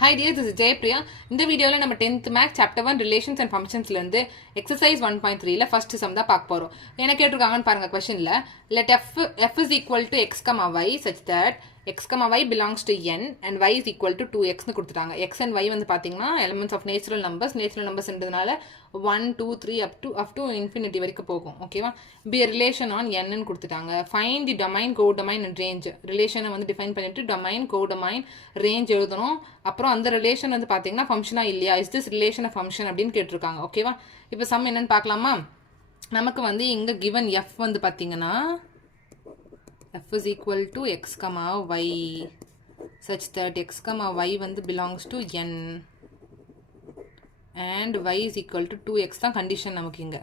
Hi dear, this is Jaypriya. In this video, we will 10th Math Chapter 1 Relations and Functions Exercise 1.3 first sum da paak porom. Enna ketirukanga parunga question la let f is equal to x comma y such that x comma y belongs to n and y is equal to 2x nu kuduthanga. X and y வந்து பாத்தீங்கன்னா elements of natural numbers ன்றதுனால 1 2 3 up to infinity வரைக்கும் போகும். ஓகேவா? be a relation on n ன்னு கொடுத்துட்டாங்க. find the domain, codomain and range. ரிலேஷனை வந்து define பண்ணிட்டு domain, codomain, range எழுதணும். அப்புறம் அந்த ரிலேஷன் வந்து பாத்தீங்கன்னா ஃபங்க்ஷனா இல்லையா, is this relation a function அப்படின்னு கேட்டிருக்காங்க. ஓகேவா? இப்போ சம் என்னன்னு பார்க்கலாமா? நமக்கு வந்து இங்க given f வந்து பாத்தீங்கன்னா f is equal to x comma y such that x comma y வந்து belongs to n and y is equal to 2x தான் கண்டிஷன் நமக்கு இங்க.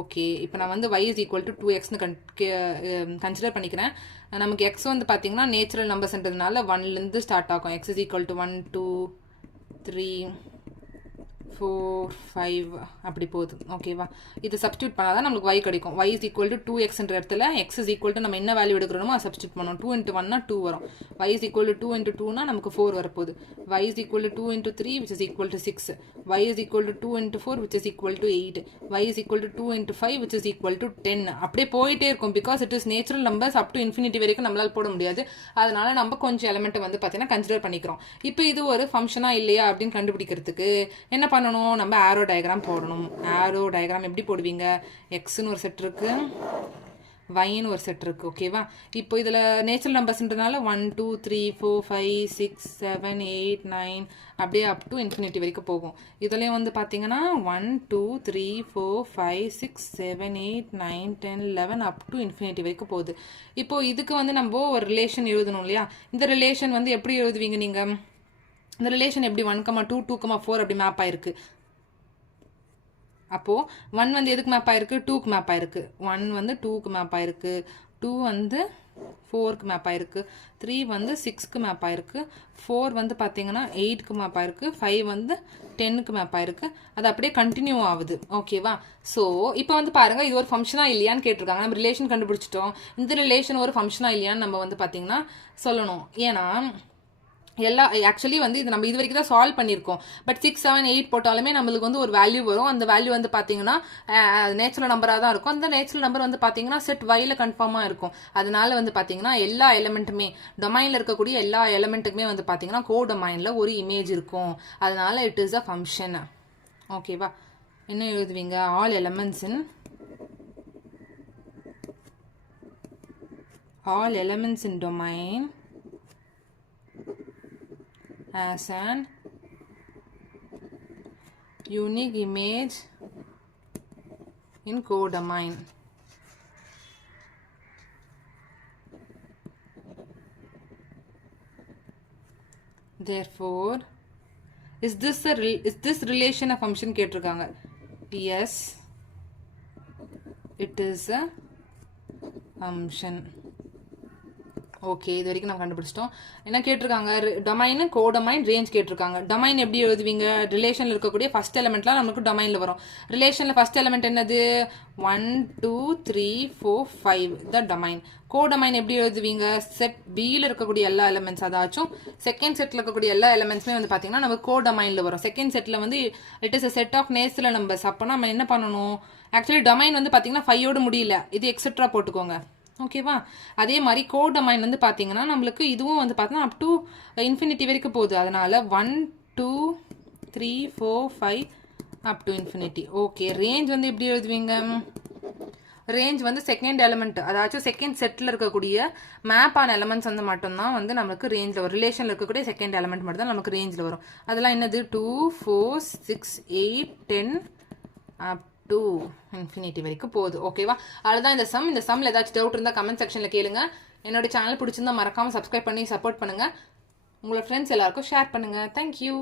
ஓகே, இப்போ நான் வந்து y is equal to 2x னு கன்சிடர் பண்ணிக்கிறேன். நமக்கு x வந்து பாத்தீங்கன்னா நேச்சுரல் நம்பர்ஸ்ன்றதுனால 1 ல இருந்து ஸ்டார்ட் ஆகும். x is equal to 1 2 3 4 5 அப்படி போகுது. ஓகேவா? இது சப்ஸ்டியூட் பண்ணாதான் நமக்கு y கிடைக்கும். y is equal to 2x என்ற இடத்துல x is equal to நம்ம என்ன வேல்யூ எடுக்கிறோமோ அதை சப்ஸ்டியூட் பண்ணணும். 2 into 1 னா 2 வரும். y is equal to 2 into 2 னா நமக்கு 4 வரப்போகுது. y is equal to 2 into 3 which is equal to 6. y is equal to 2 into 4 which is equal to 8. y is equal to 2 into 5 which is equal to 10. அப்படியே போயிட்டே இருக்கும். because it is natural numbers up to infinity வரைக்கும் நம்மளால போட முடியாது. அதனால நம்ம கொஞ்சம் எலிமெண்ட் வந்து பார்த்தீங்கன்னா கன்சிடர் பண்ணிக்கிறோம். இப்போ இது ஒரு ஃபங்க்ஷனா இல்லையா அப்படின்னு கண்டுபிடிக்கிறதுக்கு என்ன பண்ணணும், நம்ம ஆரோ டயக்ராம் போடணும். ஆரோ டயக்ராம் எப்படி போடுவீங்க, எக்ஸ்னு ஒரு செட் இருக்கு, வைன்னு ஒரு செட் இருக்கு. ஓகேவா? இப்போ இதில் நேச்சுரல் நம்பர்ஸ்ன்றதுனால 1 2 3 4 5 6 7 8 9 அப்படியே அப் டு இன்ஃபினிட்டி வரைக்கும் போகும். இதுலேயும் வந்து பார்த்தீங்கன்னா 1 2 3 4 5 6 7 8 9 10 11 அப் டு இன்ஃபினிட்டி வரைக்கும் போகுது. இப்போ இதுக்கு வந்து நம்ம ஒரு ரிலேஷன் எழுதணும் இல்லையா? இந்த ரிலேஷன் வந்து எப்படி எழுதுவீங்க நீங்கள்? இந்த ரிலேஷன் எப்படி 1 2 2 4 அப்படி மேப் ஆயிருக்கு. அப்போ 1 வந்து எதுக்கு மேப் ஆயிருக்கு, 2க்கு மேப் ஆயிருக்கு. 1 வந்து 2க்கு மேப் ஆயிருக்கு, 2 வந்து 4க்கு மேப் ஆயிருக்கு, 3 வந்து 6க்கு மேப் ஆயிருக்கு, 4 வந்து பார்த்தீங்கன்னா 8க்கு மேப் ஆயிருக்கு, 5 வந்து 10க்கு மேப் ஆயிருக்கு. அது அப்படியே கண்டினியூ ஆகுது. ஓகேவா? ஸோ இப்போ வந்து பாருங்க, இது ஒரு ஃபங்க்ஷனா இல்லையான்னு கேட்டிருக்காங்க. நம்ம ரிலேஷன் கண்டுபிடிச்சிட்டோம். இந்த ரிலேஷன் ஒரு ஃபங்க்ஷனா இல்லையான்னு நம்ம வந்து பார்த்தீங்கன்னா சொல்லணும். ஏன்னா ஆக்சுவலி வந்து இது நம்ம இது வரைக்கும் தான் சால்வ் பண்ணியிருக்கோம். பட் 6 7 8 போட்டாலுமே நம்மளுக்கு வந்து ஒரு வேல்யூ வரும். அந்த வேல்யூ வந்து பார்த்தீங்கன்னா நேச்சுரல் நம்பராக தான் இருக்கும். அந்த நேச்சுரல் நம்பர் வந்து பார்த்தீங்கன்னா செட் வைல கன்ஃபார்மாக இருக்கும். அதனால வந்து பார்த்தீங்கன்னா எல்லா எலிமெண்ட்டுமே டொமைனில் இருக்கக்கூடிய எல்லா எலிமெண்ட்டுக்குமே வந்து பார்த்தீங்கன்னா கோ டொமைனில் ஒரு இமேஜ் இருக்கும். அதனால இட் இஸ் அ ஃபங்க்ஷன். ஓகேவா? என்ன எழுதுவீங்க, all elements in domain as an unique image in codomain. Therefore, is this relation a function கேட்டிருக்காங்க. Yes, it is a function. Okay, இது வரைக்கும் நம்ம கண்டுபிடிச்சிட்டோம். என்ன கேட்டிருக்காங்க, டொமைன், கோடொமைன், ரேஞ்ச் கேட்டிருக்காங்க. டொமைன் எப்படி எழுதுவீங்க, ரிலேஷனில் இருக்கக்கூடிய ஃபர்ஸ்ட் எலிமெண்ட்லாம் நமக்கு டொமைனில் வரும். ரிலேஷனில் ஃபர்ஸ்ட் எலிமெண்ட் என்னது, 1 2 3 4 5 த டொமைன். கோடொமைன் எப்படி எழுதுவீங்க, செட் பியில் இருக்கக்கூடிய எல்லா எலிமெண்ட்ஸ், அதாச்சும் செகண்ட் செட்டில் இருக்கக்கூடிய எல்லா எலிமெண்ட்ஸுமே வந்து பார்த்தீங்கன்னா நம்ம கோடொமைனில் வரும். செகண்ட் செட்டில் வந்து it is a set of natural numbers. அப்போ நம்ம என்ன பண்ணணும், ஆக்சுவலி டொமைன் வந்து பார்த்தீங்கன்னா 5 முடியல, இது எக்ஸெட்ரா போட்டுக்கோங்க. ஓகேவா? அதே மாதிரி கோடொமைன் வந்து பார்த்தீங்கன்னா நம்மளுக்கு இதுவும் வந்து பார்த்தீங்கன்னா அப் டு இன்ஃபினிட்டி வரைக்கும் போகுது. அதனால 1 2 3 4 5 up to infinity. Okay, range வந்து எப்படி எழுதுவீங்க, ரேஞ்ச் வந்து செகண்ட் எலிமெண்ட், அதாச்சும் செகண்ட் செட்டில் இருக்கக்கூடிய மேப் ஆன எலிமெண்ட்ஸ் வந்து மட்டும்தான் வந்து நமக்கு ரேஞ்சில் வரும். ரிலேஷனில் இருக்கக்கூடிய செகண்ட் எலிமெண்ட் மட்டும் தான் நமக்கு ரேஞ்சில் வரும். அதெல்லாம் என்னது, 2 4 6 8 10 அப் டு இன்ஃபினிட்டி வரைக்கும் போகுது. ஓகேவா? அதுதான் இந்த சம். இந்த சம்மில் ஏதாச்சும் டவுட் இருந்தால் கமெண்ட் செக்ஷனில் கேளுங்க. என்னோட சேனல் பிடிச்சிருந்தா மறக்காமல் சப்ஸ்கிரைப் பண்ணி சப்போர்ட் பண்ணுங்கள். உங்களோட ஃப்ரெண்ட்ஸ் எல்லாருக்கும் ஷேர் பண்ணுங்கள். தேங்க்யூ.